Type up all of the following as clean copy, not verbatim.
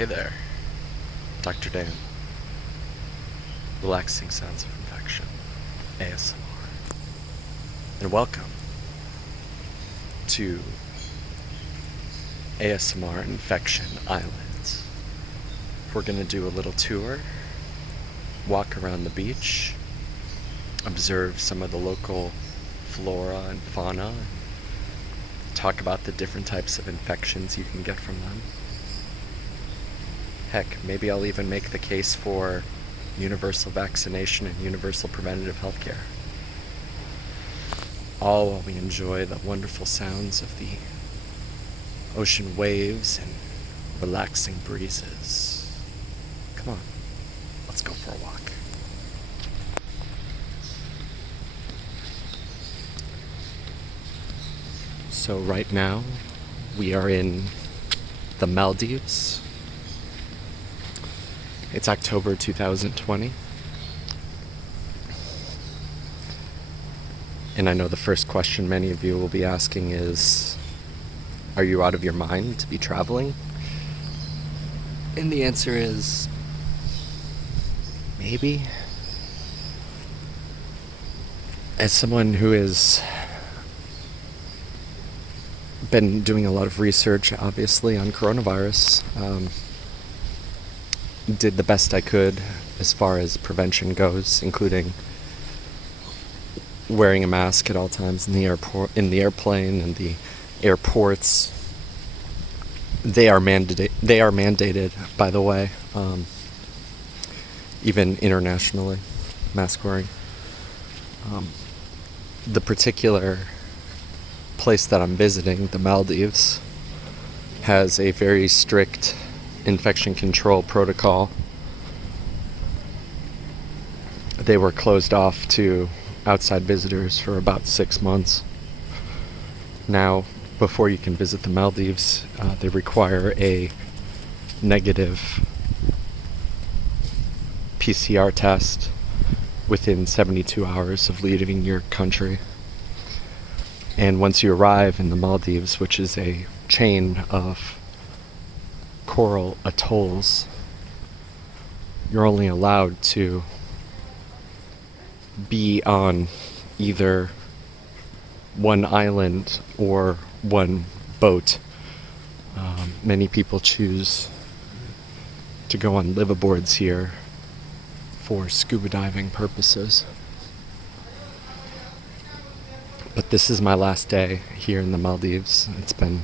Hey there, Dr. Dan. Relaxing sounds of infection, ASMR. And welcome to ASMR Infection Islands. We're gonna do a little tour, walk around the beach, observe some of the local flora and fauna, talk about the different types of infections you can get from them. Heck, maybe I'll even make the case for universal vaccination and universal preventative healthcare. All while we enjoy the wonderful sounds of the ocean waves and relaxing breezes. Come on, let's go for a walk. So right now, we are in the Maldives. It's October 2020. And I know the first question many of you will be asking is, are you out of your mind to be traveling? And the answer is, maybe. As someone who has been doing a lot of research, obviously, on coronavirus, did the best I could as far as prevention goes, including wearing a mask at all times in the airport, in the airplane, and the airports. They are mandated, by the way, even internationally, mask wearing. The particular place that I'm visiting, the Maldives, has a very strict infection control protocol. They were closed off to outside visitors for about 6 months. Now, before you can visit the Maldives, they require a negative PCR test within 72 hours of leaving your country. And once you arrive in the Maldives, which is a chain of coral atolls, you're only allowed to be on either one island or one boat. Many people choose to go on liveaboards here for scuba diving purposes. But this is my last day here in the Maldives. It's been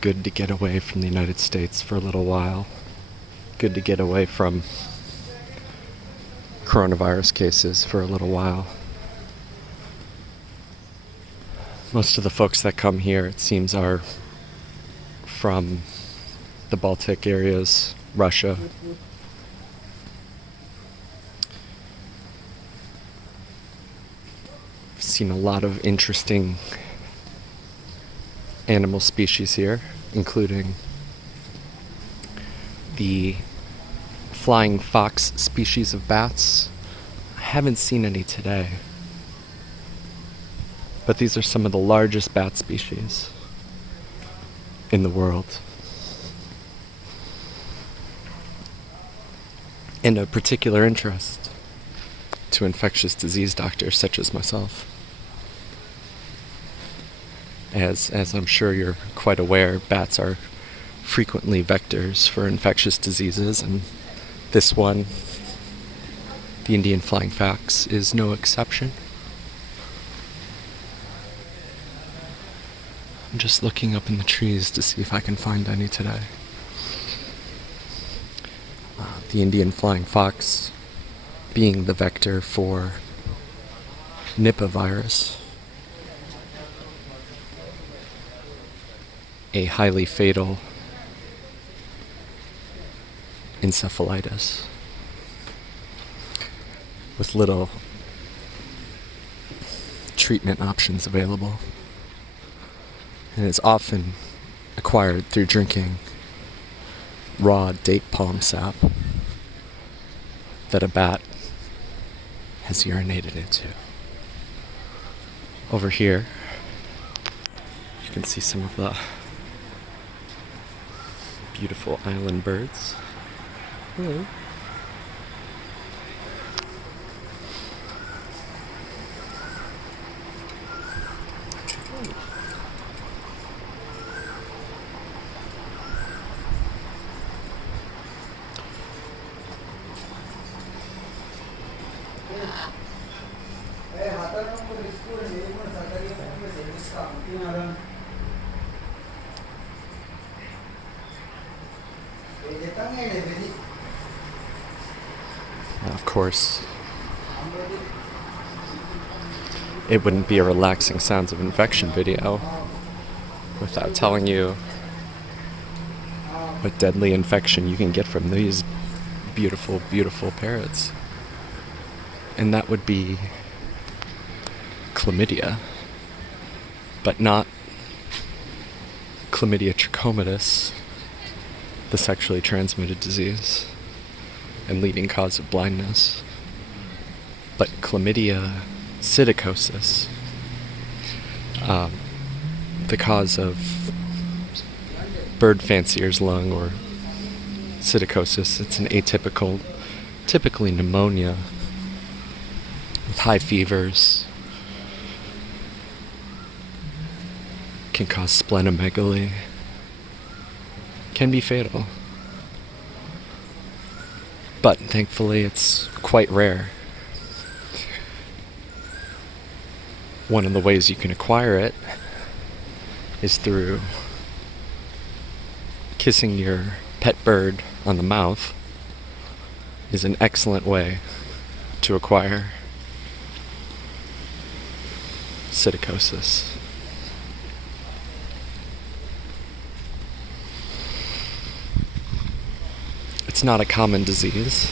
good to get away from the United States for a little while. Good to get away from coronavirus cases for a little while. Most of the folks that come here, it seems, are from the Baltic areas, Russia. I've seen a lot of interesting animal species here, including the flying fox species of bats. I haven't seen any today, but these are some of the largest bat species in the world. And of particular interest to infectious disease doctors such as myself. As I'm sure you're quite aware, bats are frequently vectors for infectious diseases, and this one, the Indian flying fox, is no exception. I'm just looking up in the trees to see if I can find any today. The Indian flying fox being the vector for Nipah virus, a highly fatal encephalitis with little treatment options available. And it's often acquired through drinking raw date palm sap that a bat has urinated into. Over here, you can see some of the Beautiful island birds. Hello. Of course, it wouldn't be a relaxing sounds of infection video without telling you what deadly infection you can get from these beautiful, beautiful parrots. And that would be chlamydia, but not chlamydia trachomatis, the sexually transmitted disease and leading cause of blindness, but chlamydia psittacosis, the cause of bird fancier's lung or psittacosis. It's an atypical, typically pneumonia with high fevers, can cause splenomegaly, can be fatal. But thankfully it's quite rare. One of the ways you can acquire it is through kissing your pet bird on the mouth is an excellent way to acquire psittacosis. It's not a common disease,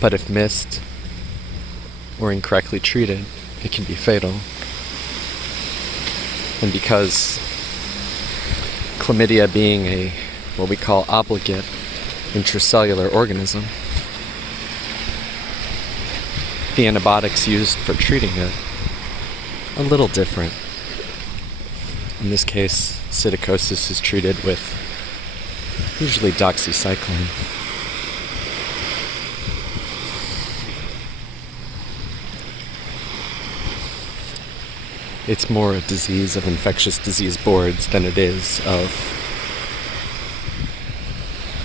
but if missed or incorrectly treated, it can be fatal. And because chlamydia being a what we call obligate intracellular organism, the antibiotics used for treating it are a little different. In this case, psittacosis is treated with usually doxycycline. It's more a disease of infectious disease boards than it is of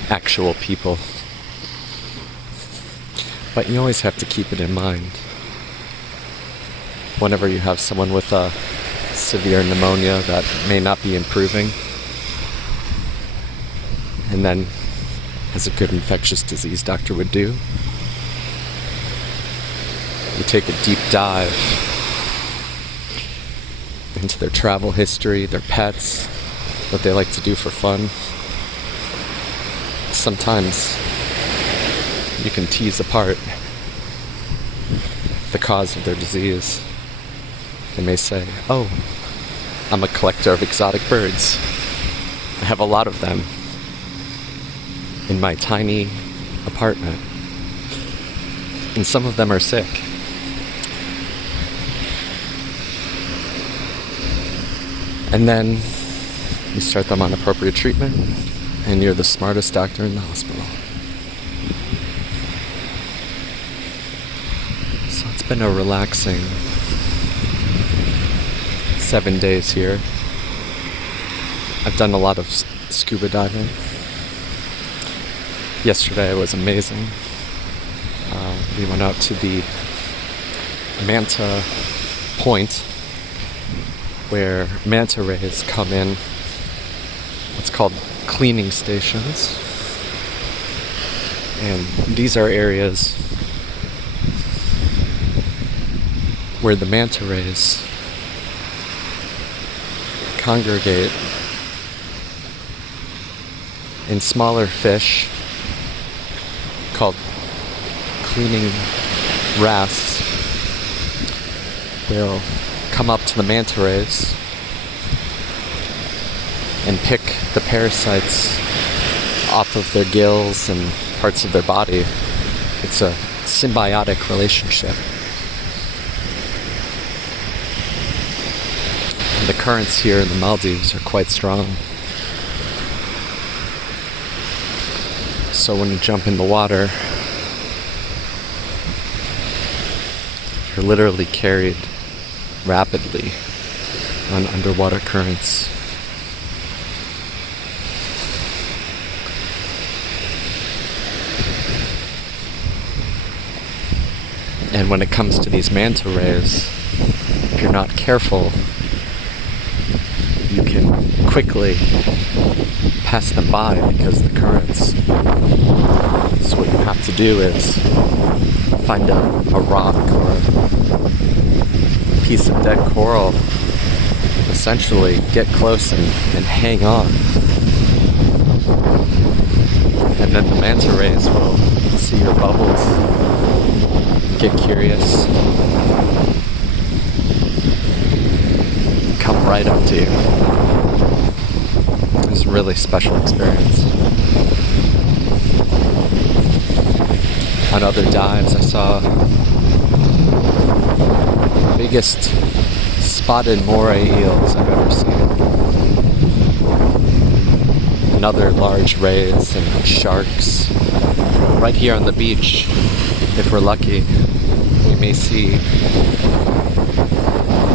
actual people. But you always have to keep it in mind. Whenever you have someone with a severe pneumonia that may not be improving, and then, as a good infectious disease doctor would do, you take a deep dive into their travel history, their pets, what they like to do for fun. Sometimes you can tease apart the cause of their disease. They may say, "Oh, I'm a collector of exotic birds. I have a lot of them in my tiny apartment. And some of them are sick." And then you start them on appropriate treatment, and you're the smartest doctor in the hospital. So it's been a relaxing 7 days here. I've done a lot of scuba diving. Yesterday was amazing. We went out to the Manta Point, where manta rays come in what's called cleaning stations. And these are areas where the manta rays congregate in smaller fish called cleaning wrasse. Will come up to the manta rays and pick the parasites off of their gills and parts of their body. It's a symbiotic relationship. The currents here in the Maldives are quite strong. So when you jump in the water, you're literally carried rapidly on underwater currents. And when it comes to these manta rays, if you're not careful, you can quickly pass them by because of the currents. So what you have to do is find a rock or a piece of dead coral, essentially get close and hang on. And then the manta rays will see your bubbles, get curious, come right up to you. It's a really special experience. On other dives, I saw the biggest spotted moray eels I've ever seen. And other large rays and sharks. Right here on the beach, if we're lucky, we may see a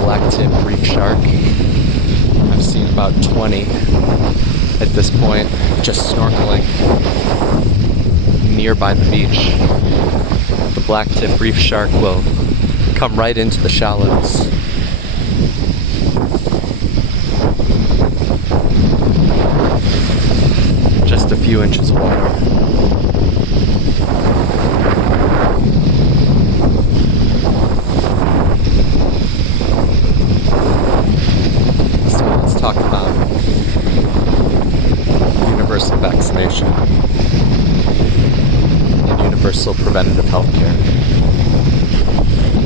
black-tip reef shark. I've seen about 20 at this point, just snorkeling nearby the beach. The black-tip reef shark will come right into the shallows. Just a few inches of water. Talk about universal vaccination and universal preventative health care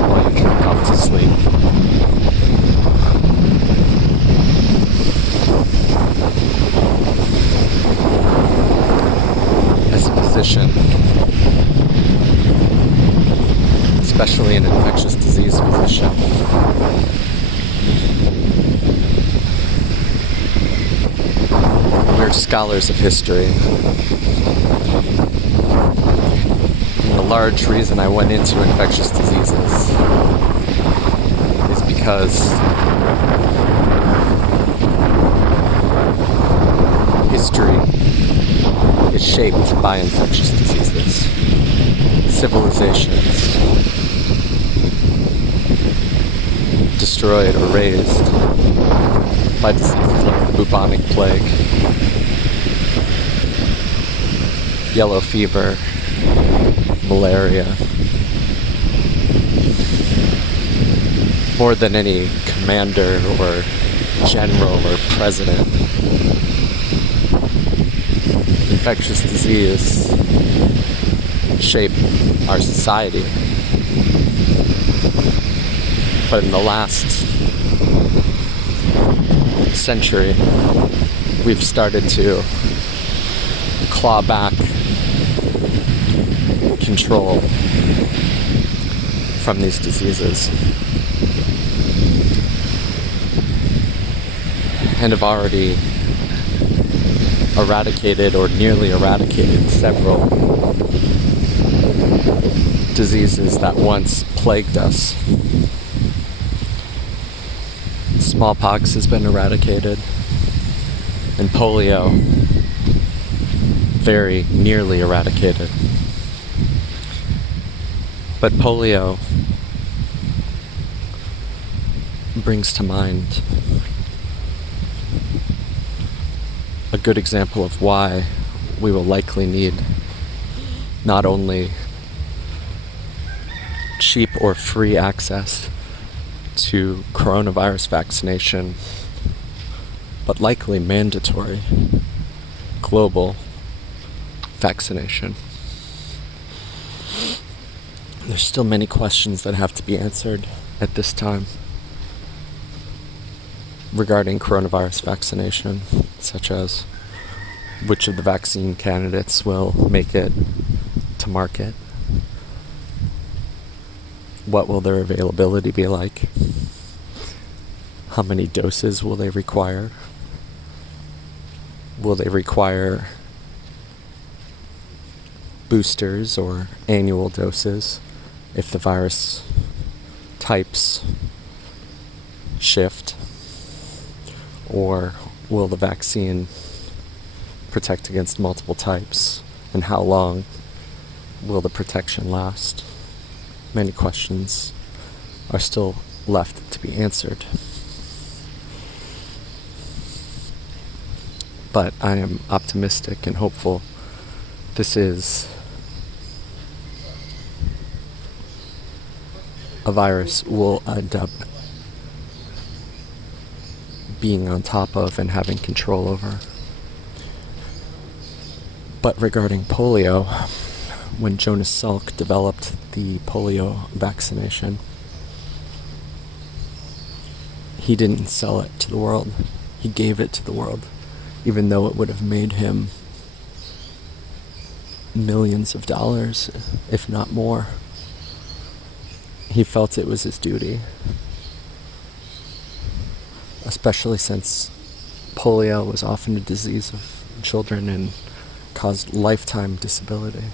while you drift off to sleep. As a physician, especially an infectious disease physician, we're scholars of history. And the large reason I went into infectious diseases is because history is shaped by infectious diseases. Civilizations destroyed or raised by diseases like the bubonic plague, yellow fever, malaria. More than any commander or general or president, infectious disease shape our society. But in the last century, we've started to claw back control from these diseases and have already eradicated or nearly eradicated several diseases that once plagued us. Smallpox has been eradicated, and polio very nearly eradicated. But polio brings to mind a good example of why we will likely need not only cheap or free access to coronavirus vaccination, but likely mandatory global vaccination. There's still many questions that have to be answered at this time regarding coronavirus vaccination, such as which of the vaccine candidates will make it to market, what will their availability be like, How many doses will they require? Will they require boosters or annual doses if the virus types shift? Or will the vaccine protect against multiple types? And how long will the protection last? Many questions are still left to be answered. But I am optimistic and hopeful this is a virus we'll end up being on top of and having control over. But regarding polio, when Jonas Salk developed the polio vaccination, he didn't sell it to the world. He gave it to the world, even though it would have made him millions of dollars, if not more. He felt it was his duty, especially since polio was often a disease of children and caused lifetime disability.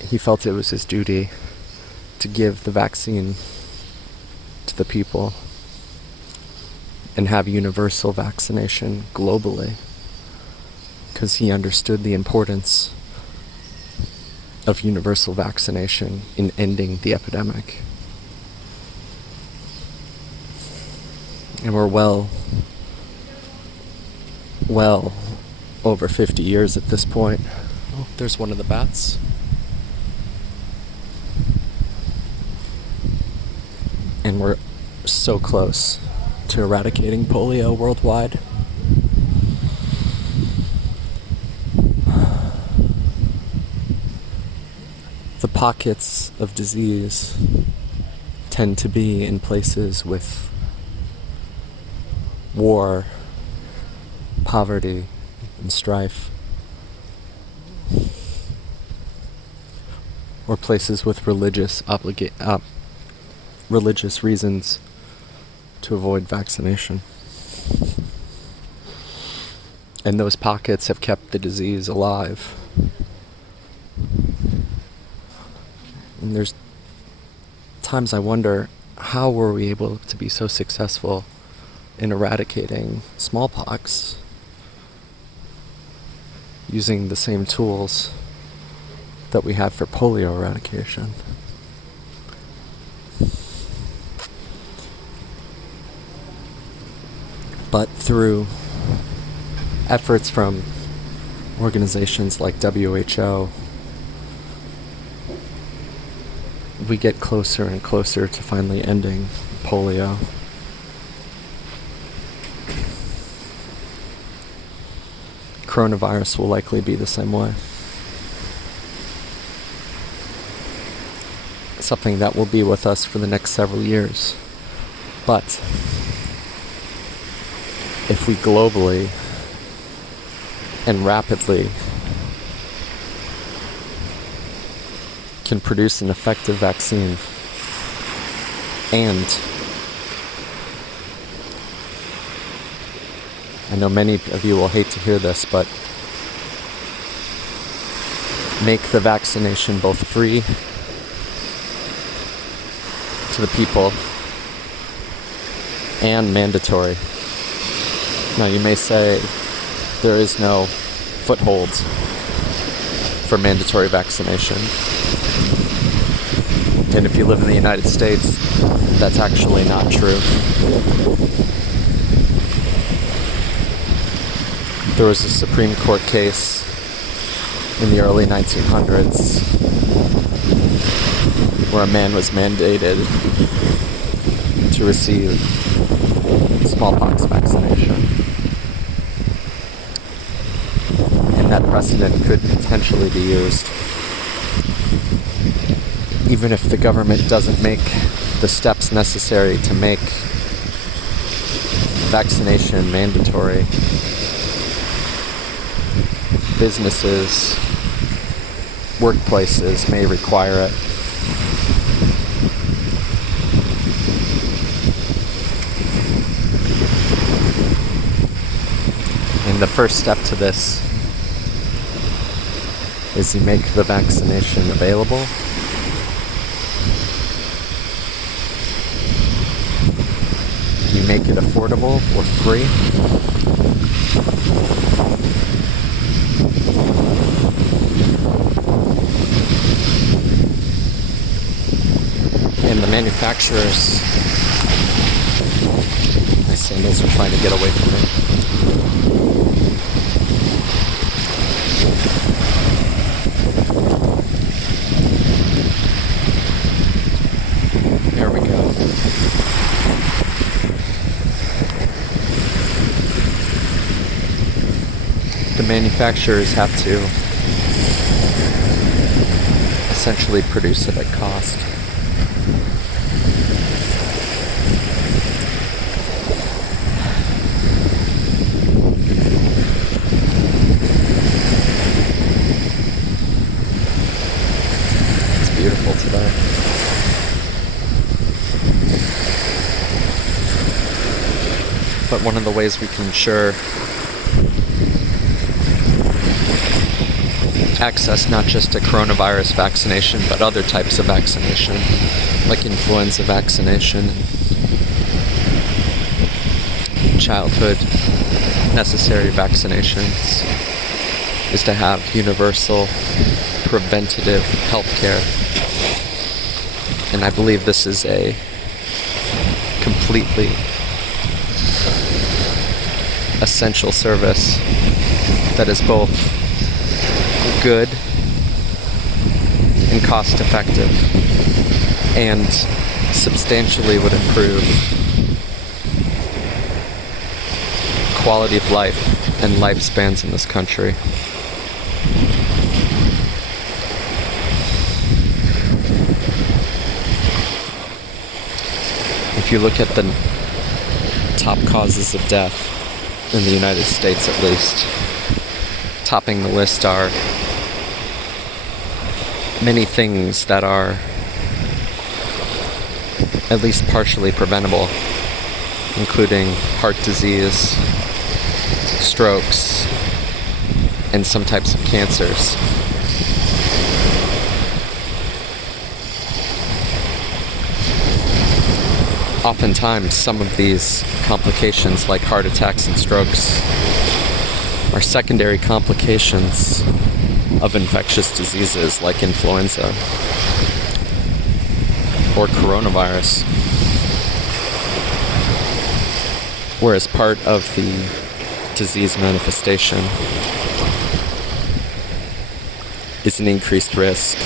He felt it was his duty to give the vaccine to the people and have universal vaccination globally, because he understood the importance of universal vaccination in ending the epidemic. And we're well over 50 years at this point. Oh, there's one of the bats. And we're so close to eradicating polio worldwide. The pockets of disease tend to be in places with war, poverty, and strife, or places with religious reasons to avoid vaccination. And those pockets have kept the disease alive. And there's times I wonder, how were we able to be so successful in eradicating smallpox using the same tools that we have for polio eradication? But through efforts from organizations like WHO, we get closer and closer to finally ending polio. Coronavirus will likely be the same way. Something that will be with us for the next several years. But if we globally and rapidly can produce an effective vaccine and I know many of you will hate to hear this, but make the vaccination both free to the people and mandatory. Now you may say there is no foothold for mandatory vaccination. And if you live in the United States, that's actually not true. There was a Supreme Court case in the early 1900s where a man was mandated to receive smallpox vaccination. And that precedent could potentially be used. Even if the government doesn't make the steps necessary to make vaccination mandatory, businesses, workplaces may require it. And the first step to this is you make the vaccination available. You make it affordable or free. And the manufacturers, my sandals are trying to get away from me. There we go. The manufacturers have to essentially produce it at cost. It's beautiful today. But one of the ways we can ensure access not just to coronavirus vaccination, but other types of vaccination, like influenza vaccination, childhood necessary vaccinations, is to have universal preventative health care. And I believe this is a completely essential service that is both good and cost effective, and substantially would improve quality of life and lifespans in this country. If you look at the top causes of death in the United States, at least, topping the list are many things that are at least partially preventable, including heart disease, strokes, and some types of cancers. Oftentimes, some of these complications, like heart attacks and strokes, are secondary complications of infectious diseases like influenza or coronavirus. Whereas part of the disease manifestation is an increased risk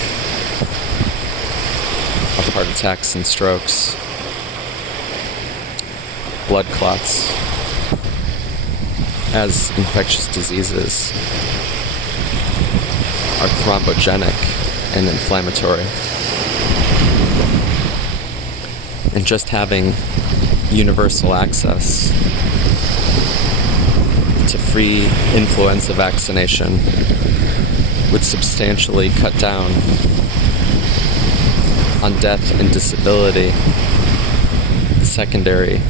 of heart attacks and strokes, blood clots, as infectious diseases are thrombogenic and inflammatory. And just having universal access to free influenza vaccination would substantially cut down on death and disability secondary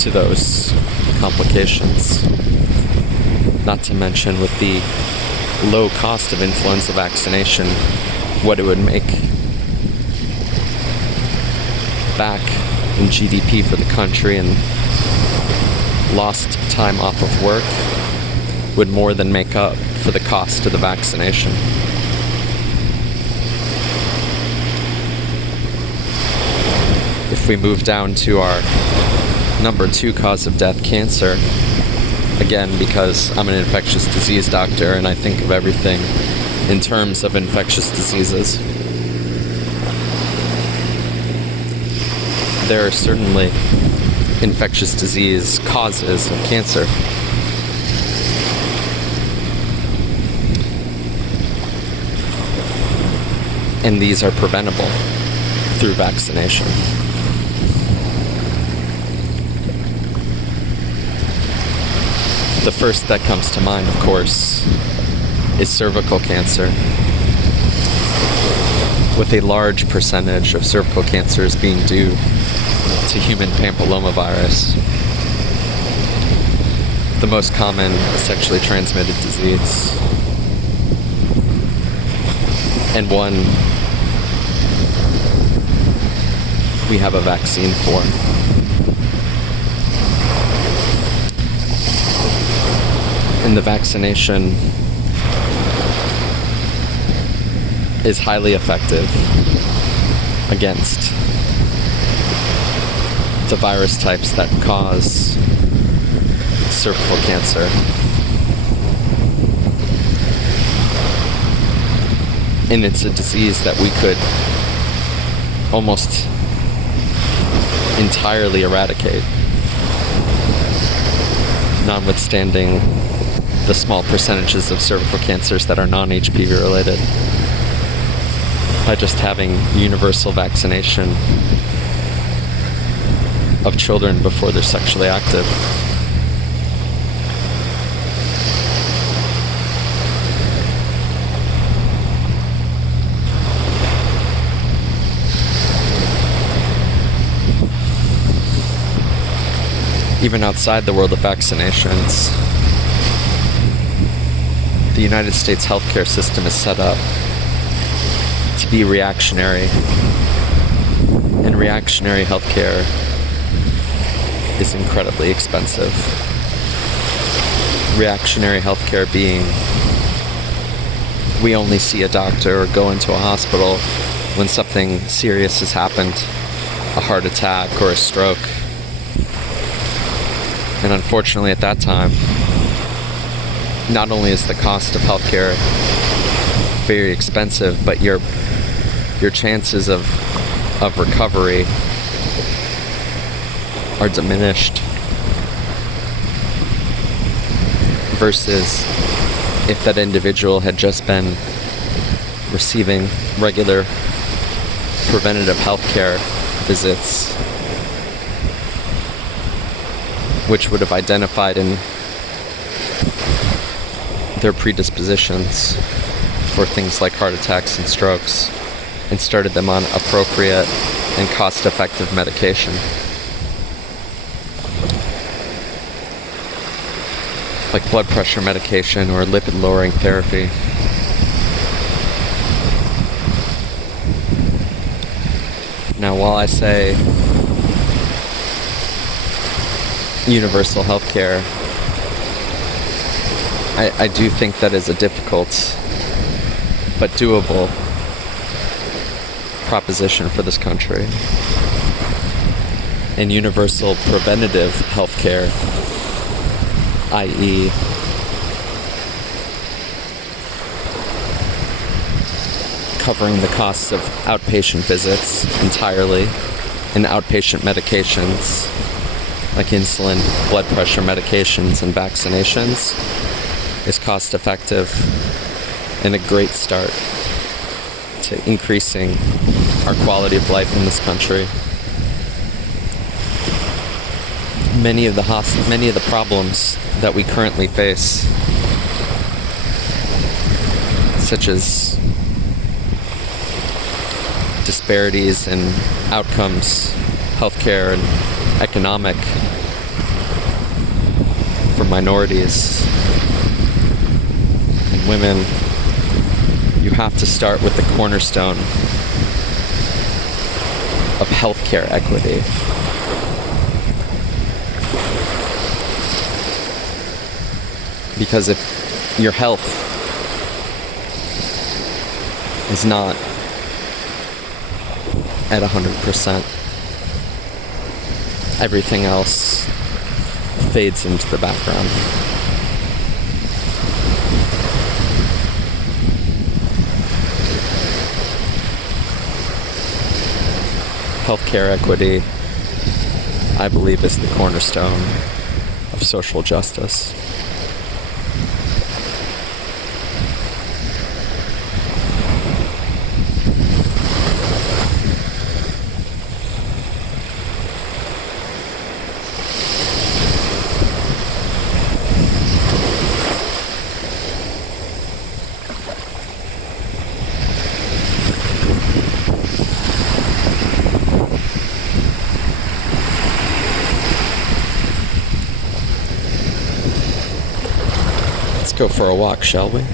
to those complications. Not to mention, with the low cost of influenza vaccination, what it would make back in GDP for the country and lost time off of work would more than make up for the cost of the vaccination. If we move down to our number 2 cause of death, cancer, again, because I'm an infectious disease doctor and I think of everything in terms of infectious diseases, there are certainly infectious disease causes of cancer. And these are preventable through vaccination. The first that comes to mind, of course, is cervical cancer, with a large percentage of cervical cancers being due to human papillomavirus. The the most common sexually transmitted disease, and one we have a vaccine for. And the vaccination is highly effective against the virus types that cause cervical cancer. And it's a disease that we could almost entirely eradicate, notwithstanding the small percentages of cervical cancers that are non-HPV related, by just having universal vaccination of children before they're sexually active. Even outside the world of vaccinations, the United States healthcare system is set up to be reactionary, and reactionary healthcare is incredibly expensive. Reactionary healthcare being, we only see a doctor or go into a hospital when something serious has happened, a heart attack or a stroke. And unfortunately at that time, not only is the cost of healthcare very expensive, but your chances of recovery are diminished, versus if that individual had just been receiving regular preventative healthcare visits, which would have identified in their predispositions for things like heart attacks and strokes, and started them on appropriate and cost-effective medication. Like blood pressure medication or lipid-lowering therapy. Now, while I say universal healthcare, I do think that is a difficult but doable proposition for this country. And universal preventative healthcare, i.e., covering the costs of outpatient visits entirely and outpatient medications like insulin, blood pressure medications, and vaccinations, is cost effective and a great start to increasing our quality of life in this country. Many of the problems that we currently face, such as disparities in outcomes, healthcare, and economic for minorities and women, you have to start with the cornerstone of healthcare equity. Because if your health is not at 100%, everything else fades into the background. Healthcare equity, I believe, is the cornerstone of social justice. Let's go for a walk, shall we?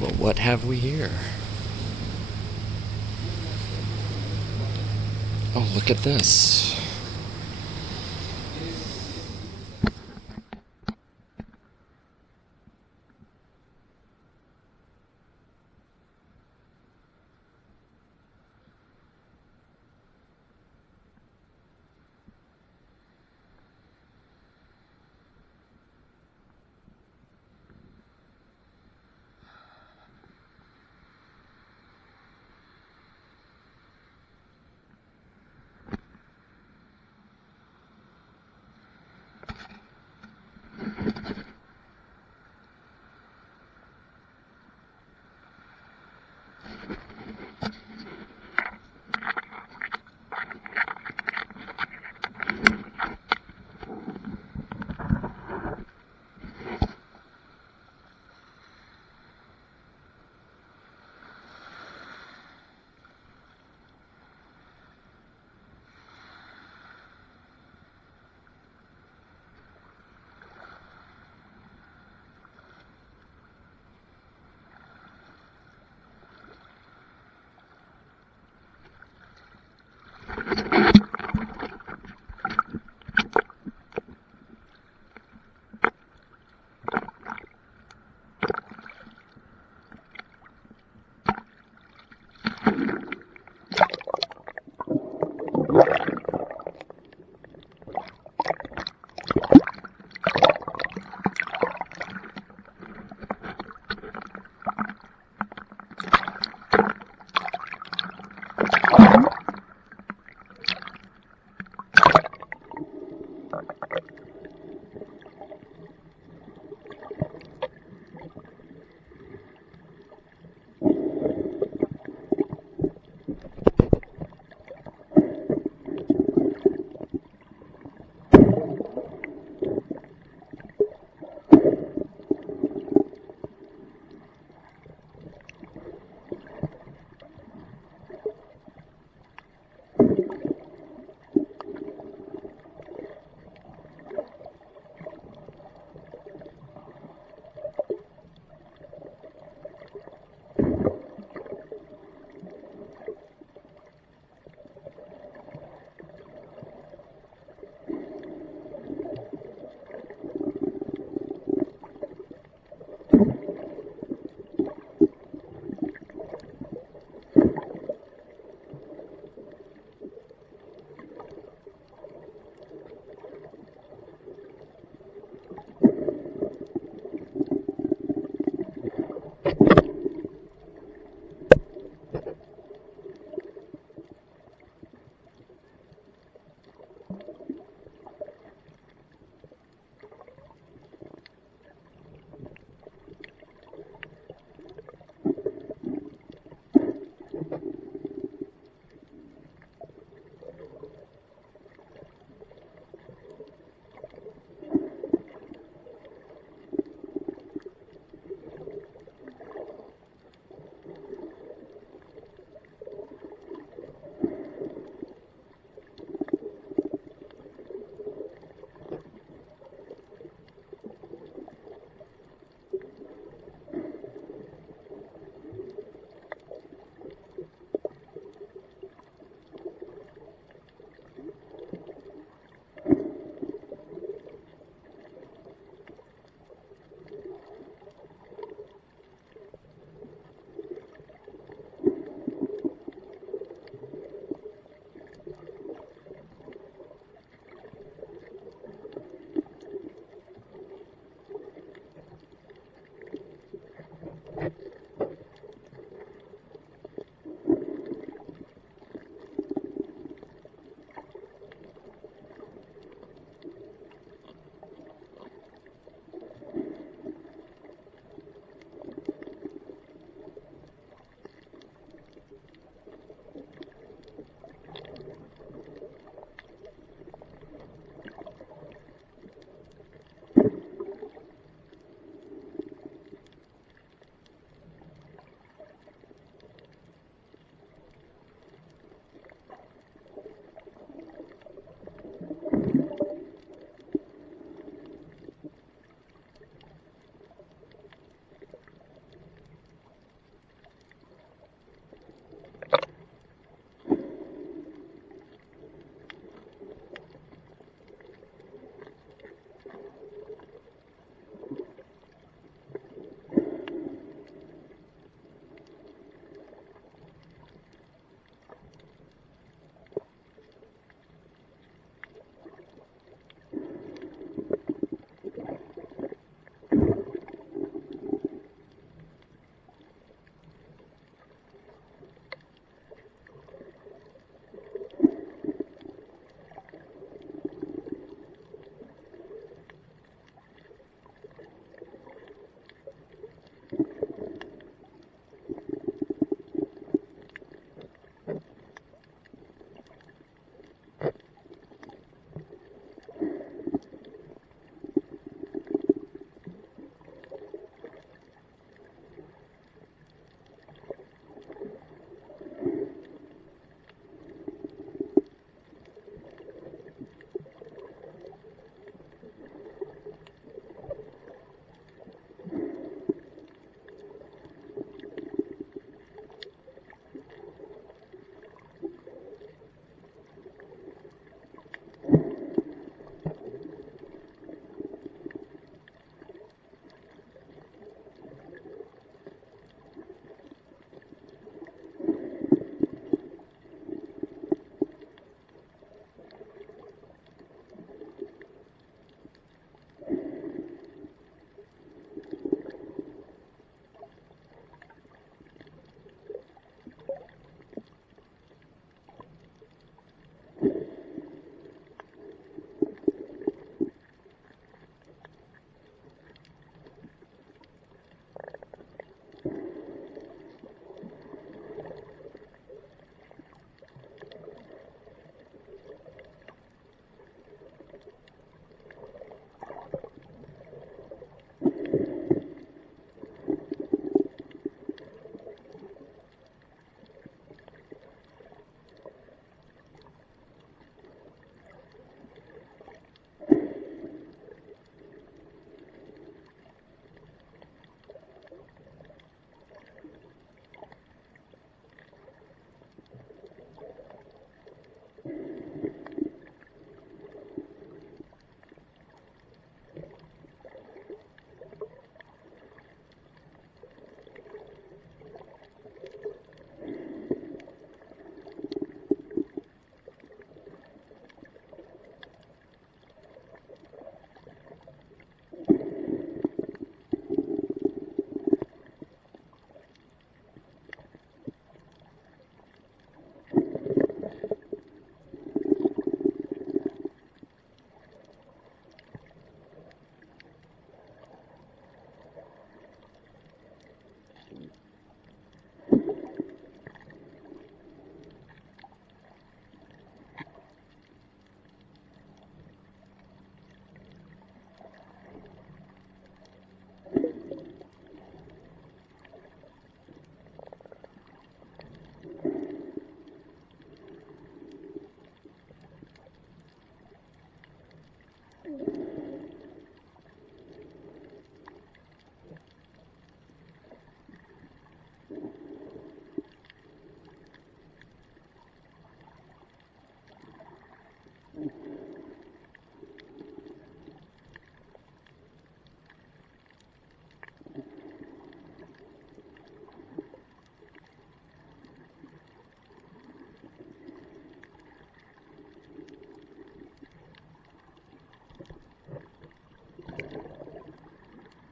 Well, what have we here? Oh, look at this.